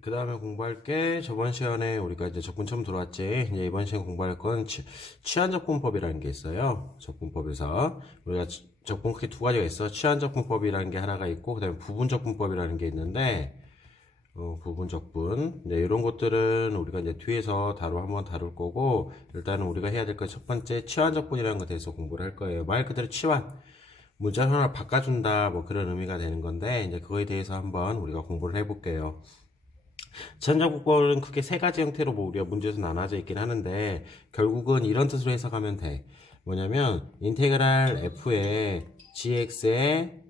그 다음에 공부할 게 저번 시간에 우리가 이제 적분 처음 들어왔지. 이제 이번 시간 공부할 건 취한적분법이라는 게 있어요. 적분법에서 우리가 적분 크게 두 가지가 있어. 취한적분법이라는 게 하나가 있고, 그 다음에 부분적분법이라는 게 있는데, 부분적분. 네, 이런 것들은 우리가 이제 뒤에서 한번 다룰 거고, 일단은 우리가 해야 될 건 첫 번째 취한적분이라는 것에 대해서 공부를 할 거예요. 말 그대로 취한. 문자를 하나 바꿔준다, 뭐 그런 의미가 되는 건데, 이제 그거에 대해서 한번 우리가 공부를 해볼게요. 전자국어는 크게 세 가지 형태로 뭐 우리가 문제에서 나눠져 있긴 하는데 결국은 이런 뜻으로 해석하면 돼. 뭐냐면 인테그랄 f의 gx의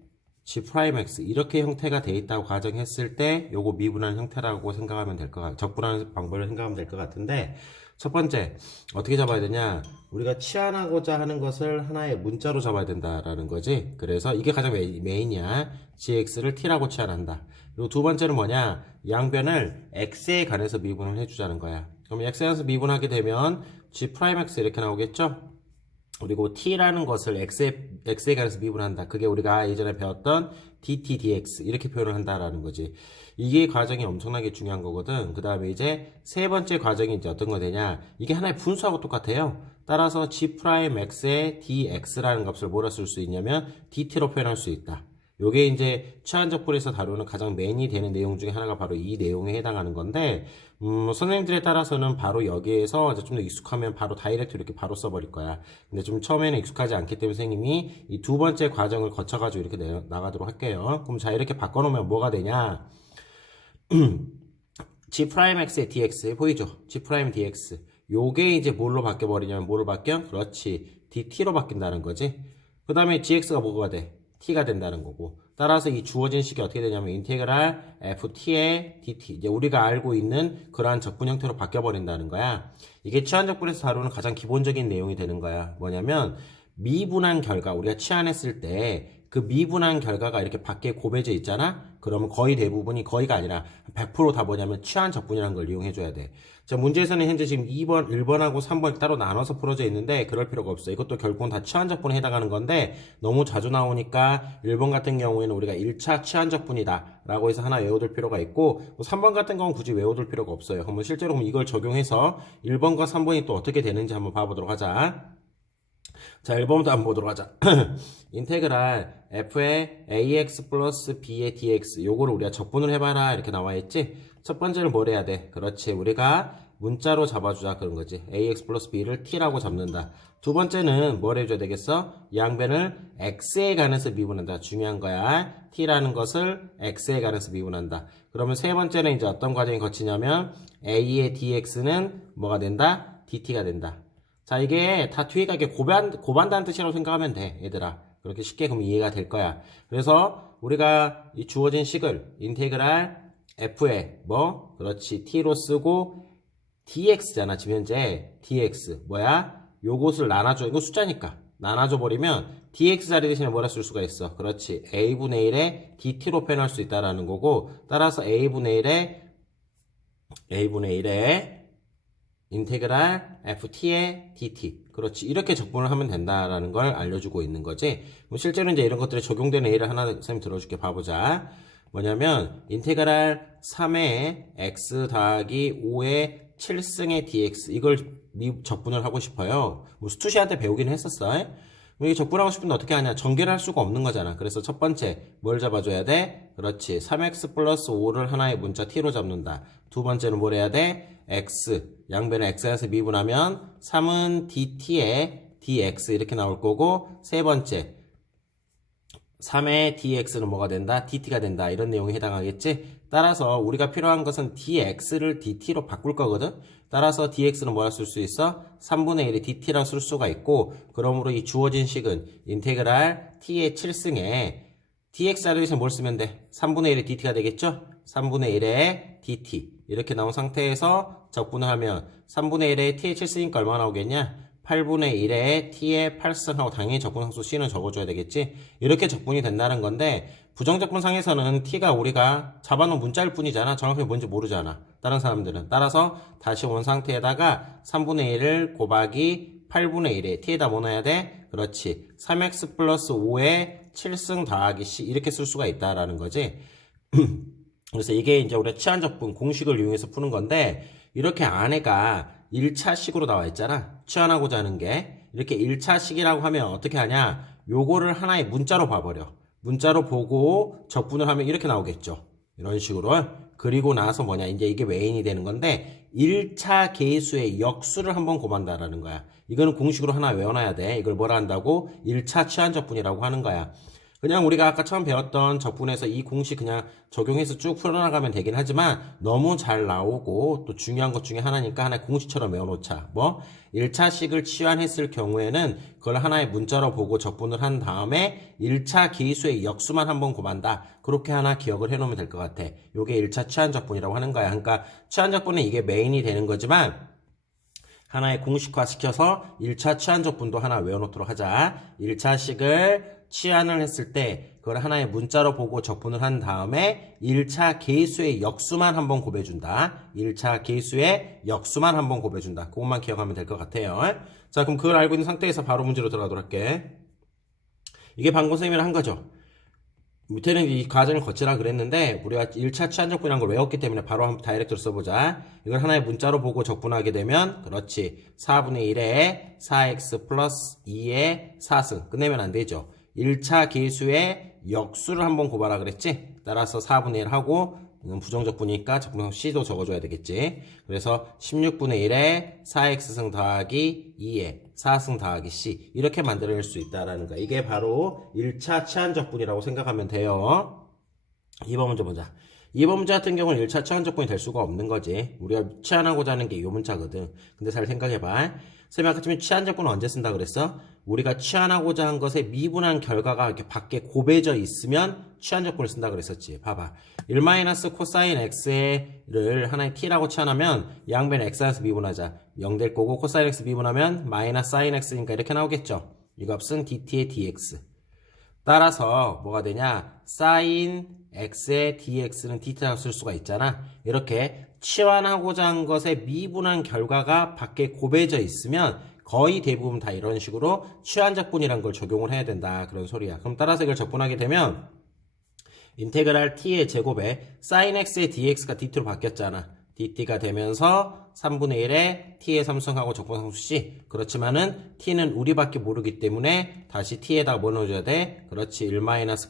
g'x 이렇게 형태가 돼 있다고 가정했을 때 요거 미분한 형태라고 생각하면 될 것 같아. 적분하는 방법을 생각하면 될 것 같은데 첫 번째 어떻게 잡아야 되냐? 우리가 치환하고자 하는 것을 하나의 문자로 잡아야 된다라는 거지. 그래서 이게 가장 메인이야. gx를 t라고 치환한다. 그리고 두 번째는 뭐냐? 양변을 x에 관해서 미분을 해주자는 거야. 그럼 x에 관해서 미분하게 되면 g'x 이렇게 나오겠죠? 그리고 t라는 것을 x에 관해서 미분한다. 그게 우리가 예전에 배웠던 dt, dx 이렇게 표현을 한다라는 거지. 이게 과정이 엄청나게 중요한 거거든. 그 다음에 이제 세 번째 과정이 이제 어떤 거 되냐? 이게 하나의 분수하고 똑같아요. 따라서 g'x의 dx라는 값을 뭐라 쓸 수 있냐면 dt로 표현할 수 있다. 요게 이제 취한적분에서 다루는 가장 메인이 되는 내용 중에 하나가 바로 이 내용에 해당하는 건데, 선생님들에 따라서는 바로 여기에서 좀 더 익숙하면 바로 다이렉트 이렇게 바로 써버릴 거야. 근데 좀 처음에는 익숙하지 않기 때문에 선생님이 이 두 번째 과정을 거쳐가지고 이렇게 나가도록 할게요. 그럼 자, 이렇게 바꿔놓으면 뭐가 되냐? g'x의 dx 보이죠? g'dx. 요게 이제 뭘로 바뀌어버리냐면 뭐로 바뀌어? 그렇지. dt로 바뀐다는 거지. 그 다음에 gx가 뭐가 돼? t가 된다는 거고. 따라서 이 주어진 식이 어떻게 되냐면 인테그랄 ft의 dt. 이제 우리가 알고 있는 그러한 적분 형태로 바뀌어버린다는 거야. 이게 치환적분에서 다루는 가장 기본적인 내용이 되는 거야. 뭐냐면 미분한 결과, 우리가 치환했을 때 그 미분한 결과가 이렇게 밖에 고배져 있잖아? 그러면 거의 대부분이 거의가 아니라 100%다 뭐냐면 취한적분이라는 걸 이용해줘야 돼. 자, 문제에서는 현재 지금 2번, 1번하고 3번 따로 나눠서 풀어져 있는데 그럴 필요가 없어. 이것도 결국은 다 취한적분에 해당하는 건데 너무 자주 나오니까 1번 같은 경우에는 우리가 1차 취한적분이다 라고 해서 하나 외워둘 필요가 있고 3번 같은 경우는 굳이 외워둘 필요가 없어요. 그러면 실제로 이걸 적용해서 1번과 3번이 또 어떻게 되는지 한번 봐보도록 하자. 자, 1번부터 한번 보도록 하자. 인테그랄 f의 ax 플러스 b의 dx 요거를 우리가 적분을 해봐라 이렇게 나와있지. 첫 번째는 뭘 해야 돼? 그렇지, 우리가 문자로 잡아주자 그런 거지. ax 플러스 b를 t라고 잡는다. 두 번째는 뭘 해줘야 되겠어? 양변을 x에 관해서 미분한다. 중요한 거야. t라는 것을 x에 관해서 미분한다. 그러면 세 번째는 이제 어떤 과정이 거치냐면 a의 dx는 뭐가 된다? dt가 된다. 자, 이게 다 뒤에가 이렇게 고반다는 뜻이라고 생각하면 돼, 얘들아. 그렇게 쉽게 그럼 이해가 될 거야. 그래서 우리가 이 주어진 식을 인테그랄 f에 뭐? 그렇지, t로 쓰고 dx잖아, 지금 현재. dx. 뭐야? 요것을 나눠줘. 이거 숫자니까. 나눠줘 버리면 dx 자리 대신에 뭐라 쓸 수가 있어? 그렇지, a분의 1에 dt로 표현할 수 있다라는 거고, 따라서 a분의 1에 인테그랄 ft의 dt. 그렇지. 이렇게 적분을 하면 된다라는 걸 알려주고 있는 거지. 실제로 이제 이런 것들이 적용되는 예를 하나 선생님 들어줄게. 봐보자. 뭐냐면 인테그랄 3의 x 더하기 5의 7승의 dx 이걸 적분을 하고 싶어요. 뭐 수투시한테 배우긴 했었어. 이게 적분하고 싶은데 어떻게 하냐? 전개를 할 수가 없는 거잖아. 그래서 첫 번째 뭘 잡아줘야 돼? 그렇지. 3x 플러스 5를 하나의 문자 t로 잡는다. 두 번째는 뭘 해야 돼? x. 양변을 x에서 미분하면 3은 dt에 dx 이렇게 나올 거고, 세 번째 3의 dx는 뭐가 된다? dt가 된다. 이런 내용에 해당하겠지? 따라서 우리가 필요한 것은 dx를 dt로 바꿀 거거든? 따라서 dx는 뭐라 쓸 수 있어? 3분의 1의 dt라 쓸 수가 있고, 그러므로 이 주어진 식은 인테그랄 t의 7승에 dx를 위해서 뭘 쓰면 돼? 3분의 1의 dt가 되겠죠? 3분의 1의 dt. 이렇게 나온 상태에서 적분을 하면 3분의 1의 t의 7승이니까 얼마 나오겠냐? 8분의 1에 t의 8승하고 당연히 적분상수 c는 적어줘야 되겠지? 이렇게 적분이 된다는 건데, 부정적분상에서는 t가 우리가 잡아놓은 문자일 뿐이잖아. 정확히 뭔지 모르잖아, 다른 사람들은. 따라서 다시 온 상태에다가 3분의 1을 곱하기 8분의 1에 t에다 뭐 넣어야 돼? 그렇지, 3x 플러스 5에 7승 더하기 c 이렇게 쓸 수가 있다라는 거지. 그래서 이게 이제 우리가 치환적분 공식을 이용해서 푸는 건데, 이렇게 안에가 1차식으로 나와 있잖아. 치환하고자 하는 게. 이렇게 1차식이라고 하면 어떻게 하냐? 요거를 하나의 문자로 봐버려. 문자로 보고 적분을 하면 이렇게 나오겠죠. 이런 식으로. 그리고 나서 뭐냐? 이제 이게 메인이 되는 건데, 1차 계수의 역수를 한번 곱한다라는 거야. 이거는 공식으로 하나 외워놔야 돼. 이걸 뭐라 한다고? 1차 치환적분이라고 하는 거야. 그냥 우리가 아까 처음 배웠던 적분에서 이 공식 그냥 적용해서 쭉 풀어나가면 되긴 하지만 너무 잘 나오고 또 중요한 것 중에 하나니까 하나의 공식처럼 외워놓자. 뭐 1차식을 치환했을 경우에는 그걸 하나의 문자로 보고 적분을 한 다음에 1차 계수의 역수만 한번 곱한다. 그렇게 하나 기억을 해놓으면 될 것 같아. 요게 1차 치환적분이라고 하는 거야. 그러니까 치환적분은 이게 메인이 되는 거지만 하나의 공식화 시켜서 1차 치환적분도 하나 외워놓도록 하자. 1차식을 치환을 했을 때 그걸 하나의 문자로 보고 적분을 한 다음에 1차 계수의 역수만 한번 곱해준다. 1차 계수의 역수만 한번 곱해준다. 그것만 기억하면 될 것 같아요. 자, 그럼 그걸 알고 있는 상태에서 바로 문제로 들어가도록 할게. 이게 방금 선생님이랑 한 거죠. 밑에는 이 과정을 거치라 그랬는데 우리가 1차 치환적분이란 걸 외웠기 때문에 바로 한번 다이렉트로 써보자. 이걸 하나의 문자로 보고 적분하게 되면 그렇지 4분의 1에 4x 플러스 2의 4승 끝내면 안 되죠. 1차 계수의 역수를 한번 곱하라 그랬지. 따라서 4분의 1 하고 이건 부정적분이니까 적분성 C도 적어줘야 되겠지. 그래서 16분의 1에 4x승 더하기 2에 4승 더하기 C 이렇게 만들어낼 수 있다라는 거야. 이게 바로 1차 치환적분이라고 생각하면 돼요. 2번 문제 보자. 2번 문제 같은 경우는 1차 치환적분이 될 수가 없는 거지. 우리가 치환하고자 하는 게 이 문자거든. 근데 잘 생각해봐. 선생님 아까 처음에 치환적분은 언제 쓴다 그랬어? 우리가 치환하고자 한 것의 미분한 결과가 이렇게 밖에 곱해져 있으면 치환적분을 쓴다 그랬었지. 봐봐. 1 코사인 x를 하나의 t라고 치환하면 양변 x에서 미분하자. 0 될 거고 코사인 x 미분하면 마이너스 사인 x니까 이렇게 나오겠죠. 이 값은 dt의 dx. 따라서 뭐가 되냐? 사인 x의 dx는 dt라고 쓸 수가 있잖아. 이렇게 치환하고자 한 것의 미분한 결과가 밖에 곱해져 있으면 거의 대부분 다 이런 식으로 치환적분이란 걸 적용을 해야 된다. 그런 소리야. 그럼 따라서 이걸 적분하게 되면 인테그랄 t의 제곱에 sin x의 dx가 dt로 바뀌었잖아. dt가 되면서 3분의 1에 t의 삼성하고 적분상수 c. 그렇지만은 t는 우리밖에 모르기 때문에 다시 t에다가 뭐 넣어줘야 돼? 그렇지. 1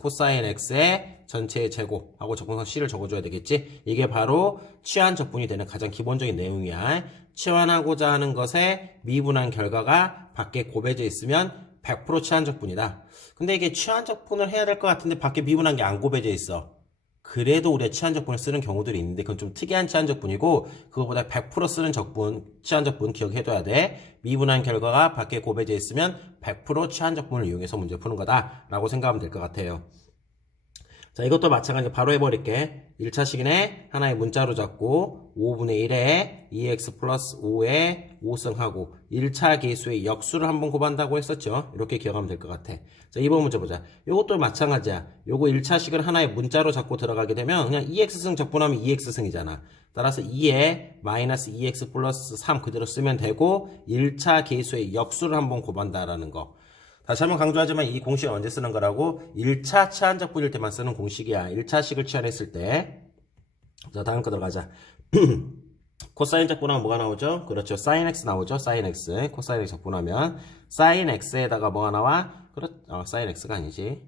코사인 x의 전체의 제곱하고 적분상수 c를 적어줘야 되겠지. 이게 바로 치환적분이 되는 가장 기본적인 내용이야. 치환하고자 하는 것에 미분한 결과가 밖에 곱해져 있으면 100% 치환적분이다. 근데 이게 치환적분을 해야 될 것 같은데 밖에 미분한 게 안 곱해져 있어. 그래도 우리가 치환적분을 쓰는 경우들이 있는데 그건 좀 특이한 치환적분이고 그거보다 100% 쓰는 적분, 치환적분 기억해둬야 돼. 미분한 결과가 밖에 곱해져 있으면 100% 치환적분을 이용해서 문제 푸는 거다 라고 생각하면 될 것 같아요. 자, 이것도 마찬가지로 바로 해버릴게. 1차식이네. 하나의 문자로 잡고 5분의 1에 2x 플러스 5에 5승하고 1차 계수의 역수를 한번 곱한다고 했었죠. 이렇게 기억하면 될 것 같아. 자, 2번 문제 보자. 이것도 마찬가지야. 요거 1차식을 하나의 문자로 잡고 들어가게 되면 그냥 2x승 적분하면 2x승이잖아. 따라서 2에 마이너스 2x 플러스 3 그대로 쓰면 되고 1차 계수의 역수를 한번 곱한다라는 거. 다시 한번 강조하지만 이 공식은 언제 쓰는 거라고? 1차 치환적분일 때만 쓰는 공식이야. 1차식을 치환했을 때. 자, 다음 거 들어가자. 코사인 적분하면 뭐가 나오죠? 그렇죠. 사인 x 나오죠. 사인 x. 코사인 x 적분하면 사인 x에다가 뭐가 나와? 사인 x가 아니지.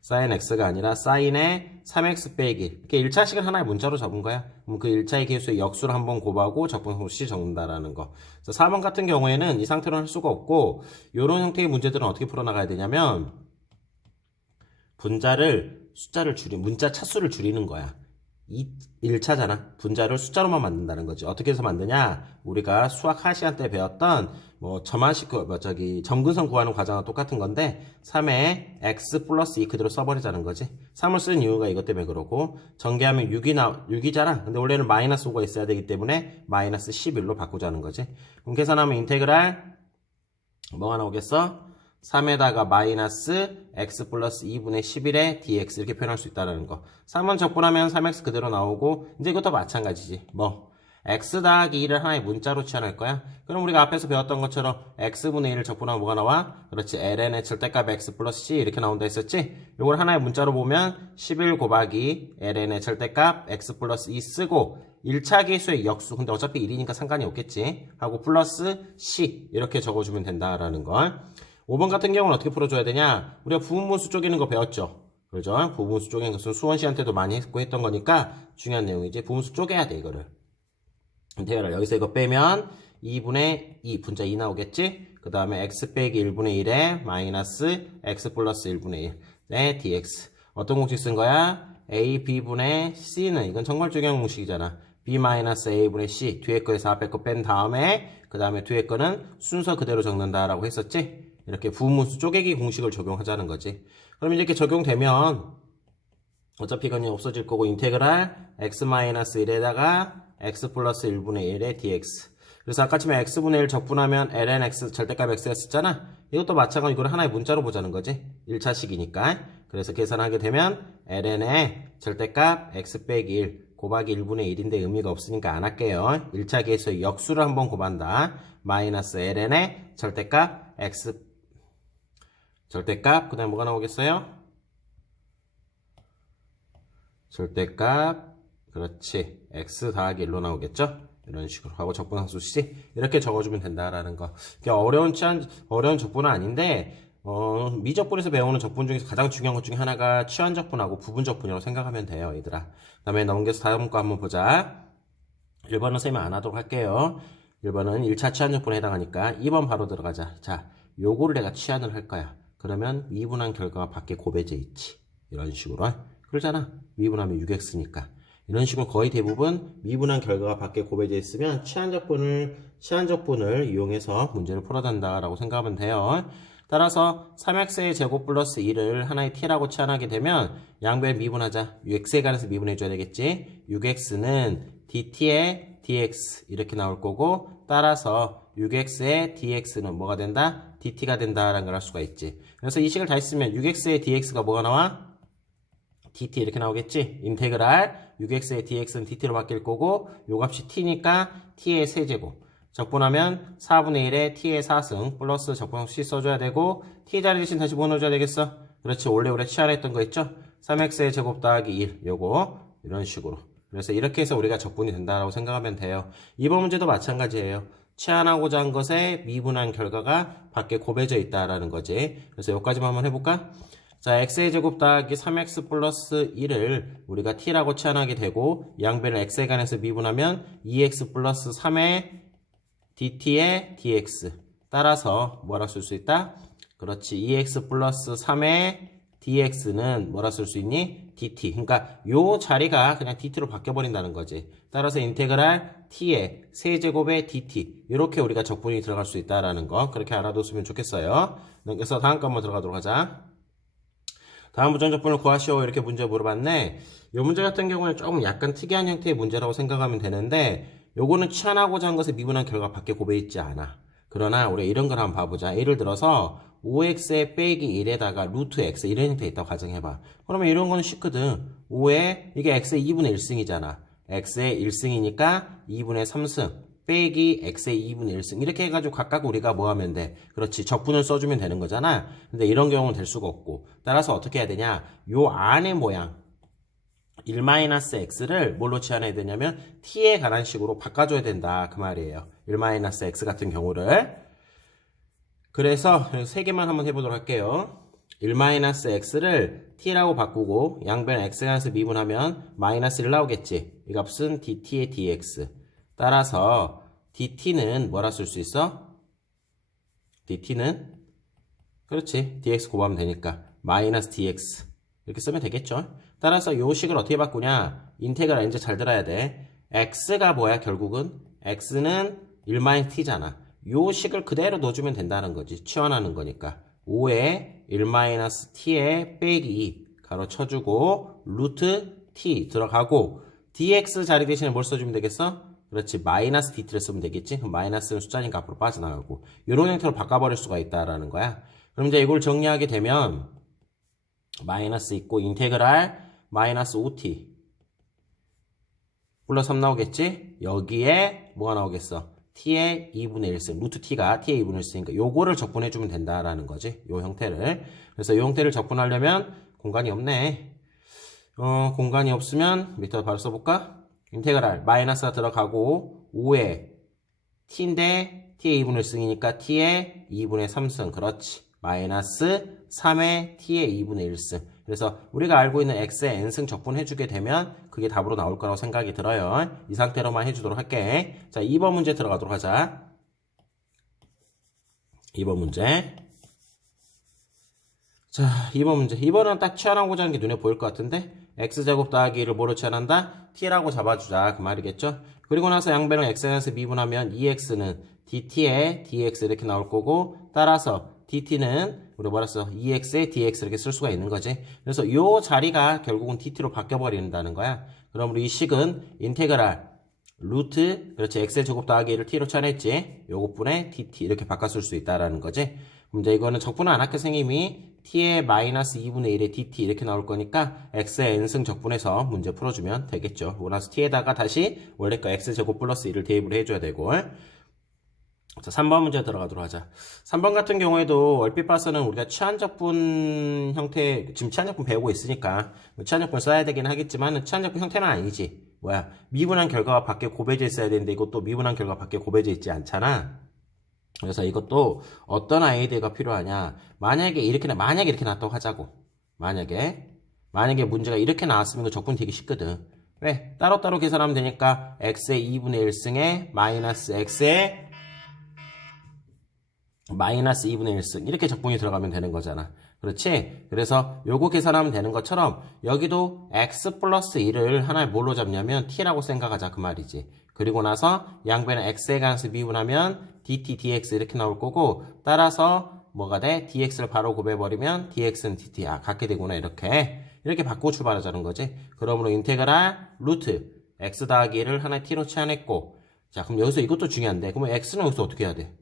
사인 x가 아니라 사인의 3x 빼기. 이렇게 1차식은 하나의 문자로 적은 거야. 그럼 그 1차의 계수의 역수를 한번 곱하고 적분상수 C 적는다라는 거. 4번 같은 경우에는 이 상태로는 할 수가 없고 이런 형태의 문제들은 어떻게 풀어나가야 되냐면 분자를 숫자를 문자 차수를 줄이는 거야. 1차잖아. 분자를 숫자로만 만든다는 거지. 어떻게 해서 만드냐? 우리가 수학 하시간 때 배웠던 점근성 구하는 과정과 똑같은 건데 3에 x 플러스 2 그대로 써버리자는 거지. 3을 쓰는 이유가 이것 때문에 그러고 전개하면 6이잖아. 근데 원래는 마이너스 5가 있어야 되기 때문에 마이너스 11로 바꾸자는 거지. 그럼 계산하면 인테그랄 뭐가 나오겠어? 3에다가 마이너스 x 플러스 2분의 11에 dx 이렇게 표현할 수 있다는 거. 3은 적분하면 3x 그대로 나오고 이제 이것도 마찬가지지. x 더하기 1을 하나의 문자로 치환할 거야. 그럼 우리가 앞에서 배웠던 것처럼 x분의 1을 적분하면 뭐가 나와? 그렇지. ln의 절대값 x 플러스 c 이렇게 나온다 했었지? 이걸 하나의 문자로 보면 11 곱하기 ln의 절대값 x 플러스 2 쓰고 1차 계수의 역수, 근데 어차피 1이니까 상관이 없겠지? 하고 플러스 c 이렇게 적어주면 된다라는 걸. 5번 같은 경우는 어떻게 풀어줘야 되냐? 우리가 부분분수 쪼개는 거 배웠죠? 그렇죠? 부분수 쪼개는 것은 수원 씨한테도 많이 했던 거니까 중요한 내용이지. 부분수 쪼개야 돼, 이거를. 인테그랄 여기서 이거 빼면 2분의 2 분자 2 나오겠지? 그 다음에 x 빼기 1분의 1에 마이너스 x 플러스 1분의 1의 dx. 어떤 공식 쓴 거야? a b분의 c는 이건 정말 중요한 공식이잖아. b 마이너스 a분의 c 뒤에 거에서 앞에 거 뺀 다음에 그 다음에 뒤에 거는 순서 그대로 적는다라고 했었지? 이렇게 부분수 쪼개기 공식을 적용하자는 거지. 그럼 이렇게 적용되면 어차피 이건 없어질 거고 인테그랄 x-1에다가 x 플러스 1분의 1의 dx. 그래서 아까처럼 x분의 1 적분하면 ln x 절대값 x가 썼잖아. 이것도 마찬가지로 이걸 하나의 문자로 보자는 거지. 1차식이니까. 그래서 계산하게 되면 ln의 절대값 x 빼기 1 곱하기 1분의 1인데 의미가 없으니까 안 할게요. 1차 계수의 역수를 한번 곱한다. 마이너스 ln의 절대값 x 절대값 그 다음에 뭐가 나오겠어요? 절대값 그렇지 x 더하기 1로 나오겠죠? 이런 식으로 하고 적분함수 c 이렇게 적어주면 된다라는 거. 어려운 적분은 아닌데 미적분에서 배우는 적분 중에서 가장 중요한 것 중에 하나가 치환적분하고 부분적분이라고 생각하면 돼요, 얘들아. 그 다음에 넘겨서 다음 거 한번 보자. 1번은 선생님이 안 하도록 할게요. 1번은 1차 치환적분에 해당하니까 2번 바로 들어가자. 자, 요거를 내가 치환을 할 거야. 그러면 미분한 결과가 밖에 고배제 있지. 이런 식으로. 그러잖아. 미분하면 6x니까. 이런 식으로 거의 대부분 미분한 결과가 밖에 고배제 있으면 치환적분을 이용해서 문제를 풀어간다라고 생각하면 돼요. 따라서 3x의 제곱 플러스 2를 하나의 t라고 치환하게 되면 양변 미분하자. 6x에 관해서 미분해줘야 되겠지. 6x는 dt의 dx 이렇게 나올 거고 따라서 6x의 dx는 뭐가 된다? dt가 된다라는 걸 알 수가 있지. 그래서 이 식을 다 했으면 6x의 dx가 뭐가 나와? dt 이렇게 나오겠지? 인테그랄 6x의 dx는 dt로 바뀔 거고 요 값이 t니까 t의 세제곱 적분하면 4분의 1에 t의 4승 플러스 적분함수 c 써줘야 되고 t 자리 대신 다시 뭐 넣어줘야 되겠어? 그렇지 원래 치환했던 거 있죠? 3x의 제곱 더하기 1 요거 이런 식으로 그래서 이렇게 해서 우리가 적분이 된다라고 생각하면 돼요. 이번 문제도 마찬가지예요. 치환하고자 한 것에 미분한 결과가 밖에 곱해져 있다라는 거지. 그래서 여기까지만 한번 해볼까? 자, x의 제곱 더하기 3x 플러스 1을 우리가 t라고 치환하게 되고 양변을 x에 관해서 미분하면 2x 플러스 3의 dt의 dx 따라서 뭐라 쓸 수 있다? 그렇지 2x 플러스 3의 dx는 뭐라 쓸 수 있니? dt. 그러니까 요 자리가 그냥 dt로 바뀌어버린다는 거지. 따라서 인테그랄 t의 세제곱의 dt 이렇게 우리가 적분이 들어갈 수 있다라는 거 그렇게 알아뒀으면 좋겠어요. 그래서 다음 거 한번 들어가도록 하자. 다음 부정적분을 구하시오 이렇게 문제 물어봤네. 이 문제 같은 경우는 조금 약간 특이한 형태의 문제라고 생각하면 되는데 요거는 치환하고자 한 것에 미분한 결과 밖에 고배 있지 않아. 그러나 우리가 이런 걸 한번 봐보자. 예를 들어서 5x에 빼기 1에다가 루트 x 이런 형태 있다고 가정해봐. 그러면 이런 거는 쉽거든. 5에 이게 x의 2분의 1승이잖아. x의 1승이니까 2분의 3승 빼기 x의 2분의 1승 이렇게 해가지고 각각 우리가 뭐 하면 돼? 그렇지 적분을 써주면 되는 거잖아. 근데 이런 경우는 될 수가 없고 따라서 어떻게 해야 되냐? 요 안의 모양 1-x를 뭘로 치환해야 되냐면 t에 관한 식으로 바꿔줘야 된다 그 말이에요. 1-x 같은 경우를 그래서 3개만 한번 해보도록 할게요. 1-x를 t라고 바꾸고 양변 x에 관해서 미분하면 마이너스 1 나오겠지. 이 값은 dt의 dx 따라서 dt는 뭐라 쓸 수 있어? dt는 그렇지 dx 곱하면 되니까 마이너스 dx 이렇게 쓰면 되겠죠. 따라서 이 식을 어떻게 바꾸냐 인테그랄 이제 잘 들어야 돼. x가 뭐야 결국은 x는 1-t잖아. 이 식을 그대로 넣어주면 된다는 거지. 치환하는 거니까 5에 1-t에 빼기 2 가로 쳐주고 루트 t 들어가고 dx 자리 대신에 뭘 써주면 되겠어? 그렇지 마이너스 dt를 쓰면 되겠지. 그럼 마이너스는 숫자니까 앞으로 빠져나가고 이런 형태로 바꿔버릴 수가 있다라는 거야. 그럼 이제 이걸 정리하게 되면 마이너스 있고 인테그랄 마이너스 5t 플러스 3 나오겠지? 여기에 뭐가 나오겠어? t의 2분의 1승, 루트 t가 t의 2분의 1승이니까 요거를 적분해주면 된다라는 거지. 요 형태를. 그래서 요 형태를 적분하려면 공간이 없네. 공간이 없으면 밑에 바로 써볼까? 인테그랄 마이너스가 들어가고 5에 t인데 t의 2분의 1승이니까 t의 2분의 3승. 그렇지. 마이너스 3의 t의 2분의 1승. 그래서 우리가 알고 있는 x의 n승 적분해주게 되면 그게 답으로 나올 거라고 생각이 들어요. 이 상태로만 해주도록 할게. 자, 2번 문제 들어가도록 하자. 2번 문제. 자, 2번 문제. 2번은 딱 치환하고자 하는 게 눈에 보일 것 같은데 x제곱 더하기 1을 뭐로 치환한다? t라고 잡아주자. 그 말이겠죠? 그리고 나서 양변을 x에 미분하면 2x는 dt에 dx 이렇게 나올 거고 따라서 dt는 우리 뭐라 써? 2x에 dx 이렇게 쓸 수가 있는 거지. 그래서 요 자리가 결국은 dt로 바뀌어버린다는 거야. 그럼 우리 이 식은 인테그랄 루트 그렇지 x의 제곱 더하기 1을 t로 쳐냈지. 요것분의 dt 이렇게 바꿔 쓸 수 있다라는 거지. 그럼 이제 이거는 적분을 안 할게 선생님이 t의 마이너스 2분의 1의 dt 이렇게 나올 거니까 x의 n승 적분해서 문제 풀어주면 되겠죠. 그러고 나서 t에다가 다시 원래 거 x제곱 플러스 1을 대입을 해줘야 되고. 자, 3번 문제 들어가도록 하자. 3번 같은 경우에도 얼핏 봐서는 우리가 치환적분 형태, 지금 치환적분 배우고 있으니까 치환적분 써야 되긴 하겠지만 치환적분 형태는 아니지. 뭐야, 미분한 결과가 밖에 고배져 있어야 되는데 이것도 미분한 결과 밖에 고배져 있지 않잖아. 그래서 이것도 어떤 아이디어가 필요하냐. 만약에 이렇게 나왔다고 하자고. 만약에 문제가 이렇게 나왔으면 그 적분이 되게 쉽거든. 왜? 따로따로 계산하면 되니까 x의 2분의 1승에 마이너스 x의 마이너스 2분의 1승 이렇게 적분이 들어가면 되는 거잖아. 그렇지? 그래서 요거 계산하면 되는 것처럼 여기도 x 플러스 1을 하나의 뭘로 잡냐면 t라고 생각하자 그 말이지. 그리고 나서 양변에 x에 관해서 미분하면 dt, dx 이렇게 나올 거고 따라서 뭐가 돼? dx를 바로 곱해버리면 dx는 dt. 같게 되구나 이렇게 바꾸고 출발하자는 거지. 그러므로 인테그랄 루트 x 더하기 1을 하나의 t로 치환했고 자 그럼 여기서 이것도 중요한데 그러면 x는 여기서 어떻게 해야 돼?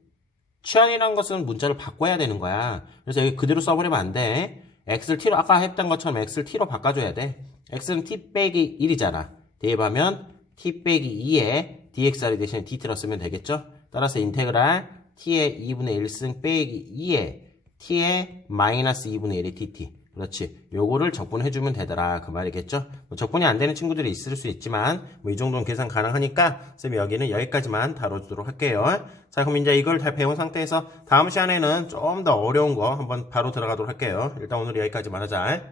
치환이라는 것은 문자를 바꿔야 되는 거야. 그래서 여기 그대로 써버리면 안 돼. x를 t로 아까 했던 것처럼 x를 t로 바꿔줘야 돼. x는 t 빼기 1이잖아. 대입하면 t 빼기 2에 dxr 대신에 dt로 쓰면 되겠죠? 따라서 인테그랄 t의 2분의 1승 빼기 2에 t의 마이너스 2분의 1의 dt. 그렇지. 요거를 적분해주면 되더라. 그 말이겠죠? 뭐 적분이 안 되는 친구들이 있을 수 있지만, 뭐 이 정도는 계산 가능하니까, 쌤이 여기는 여기까지만 다뤄주도록 할게요. 자, 그럼 이제 이걸 다 배운 상태에서 다음 시간에는 좀 더 어려운 거 한번 바로 들어가도록 할게요. 일단 오늘 여기까지만 하자.